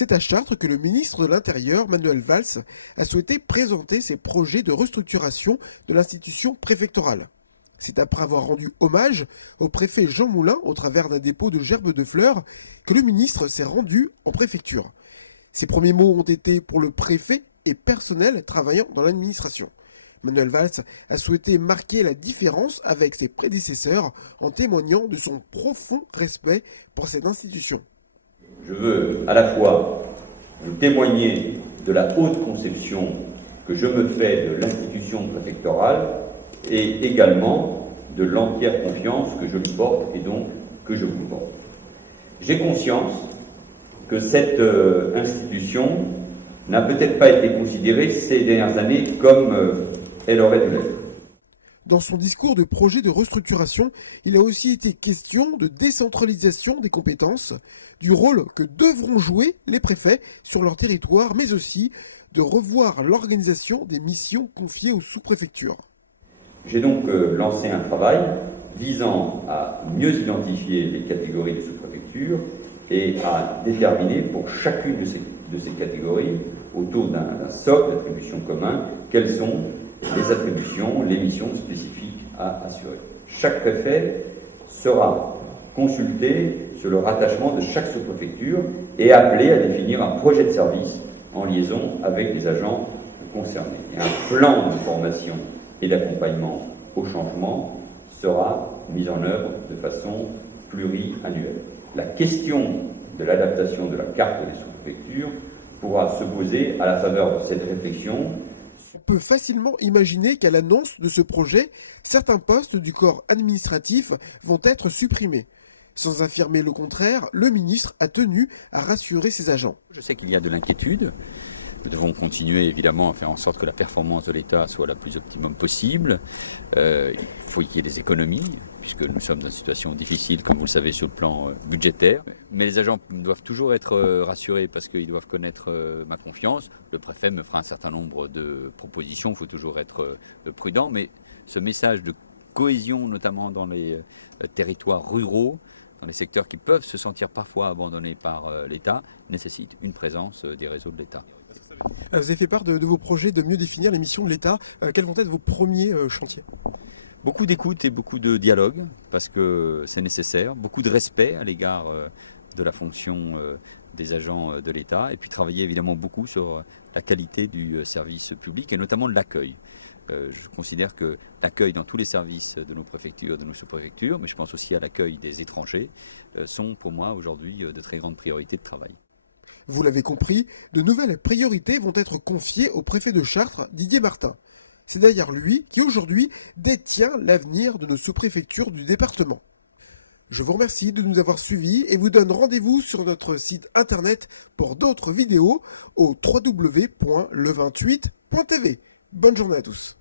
C'est à Chartres que le ministre de l'Intérieur, Manuel Valls, a souhaité présenter ses projets de restructuration de l'institution préfectorale. C'est après avoir rendu hommage au préfet Jean Moulin au travers d'un dépôt de gerbes de fleurs que le ministre s'est rendu en préfecture. Ses premiers mots ont été pour le préfet et personnel travaillant dans l'administration. Manuel Valls a souhaité marquer la différence avec ses prédécesseurs en témoignant de son profond respect pour cette institution. Je veux à la fois vous témoigner de la haute conception que je me fais de l'institution préfectorale et également de l'entière confiance que je lui porte et donc que je vous porte. J'ai conscience que cette institution n'a peut-être pas été considérée ces dernières années comme elle aurait dû l'être. Dans son discours de projet de restructuration, il a aussi été question de décentralisation des compétences, du rôle que devront jouer les préfets sur leur territoire, mais aussi de revoir l'organisation des missions confiées aux sous-préfectures. J'ai donc lancé un travail visant à mieux identifier les catégories de sous-préfectures et à déterminer pour chacune de ces catégories, autour d'un socle d'attributions commun, quelles sont les attributions, les missions spécifiques à assurer. Chaque préfet sera consulté sur le rattachement de chaque sous-préfecture et appelé à définir un projet de service en liaison avec les agents concernés. Et un plan de formation et d'accompagnement au changement sera mis en œuvre de façon pluriannuelle. La question de l'adaptation de la carte des sous-préfectures pourra se poser à la faveur de cette réflexion. On peut facilement imaginer qu'à l'annonce de ce projet, certains postes du corps administratif vont être supprimés. Sans affirmer le contraire, le ministre a tenu à rassurer ses agents. Je sais qu'il y a de l'inquiétude. Nous devons continuer évidemment à faire en sorte que la performance de l'État soit la plus optimum possible. Il faut qu'il y ait des économies, puisque nous sommes dans une situation difficile, comme vous le savez, sur le plan budgétaire. Mais les agents doivent toujours être rassurés parce qu'ils doivent connaître ma confiance. Le préfet me fera un certain nombre de propositions, il faut toujours être prudent. Mais ce message de cohésion, notamment dans les territoires ruraux, dans les secteurs qui peuvent se sentir parfois abandonnés par l'État, nécessite une présence des réseaux de l'État. Vous avez fait part de vos projets de mieux définir les missions de l'État. Quels vont être vos premiers chantiers ? Beaucoup d'écoute et beaucoup de dialogue, parce que c'est nécessaire. Beaucoup de respect à l'égard de la fonction des agents de l'État. Et puis travailler évidemment beaucoup sur la qualité du service public et notamment de l'accueil. Je considère que l'accueil dans tous les services de nos préfectures, de nos sous-préfectures, mais je pense aussi à l'accueil des étrangers, sont pour moi aujourd'hui de très grandes priorités de travail. Vous l'avez compris, de nouvelles priorités vont être confiées au préfet de Chartres, Didier Martin. C'est d'ailleurs lui qui aujourd'hui détient l'avenir de nos sous-préfectures du département. Je vous remercie de nous avoir suivis et vous donne rendez-vous sur notre site internet pour d'autres vidéos au www.le28.tv. Bonne journée à tous.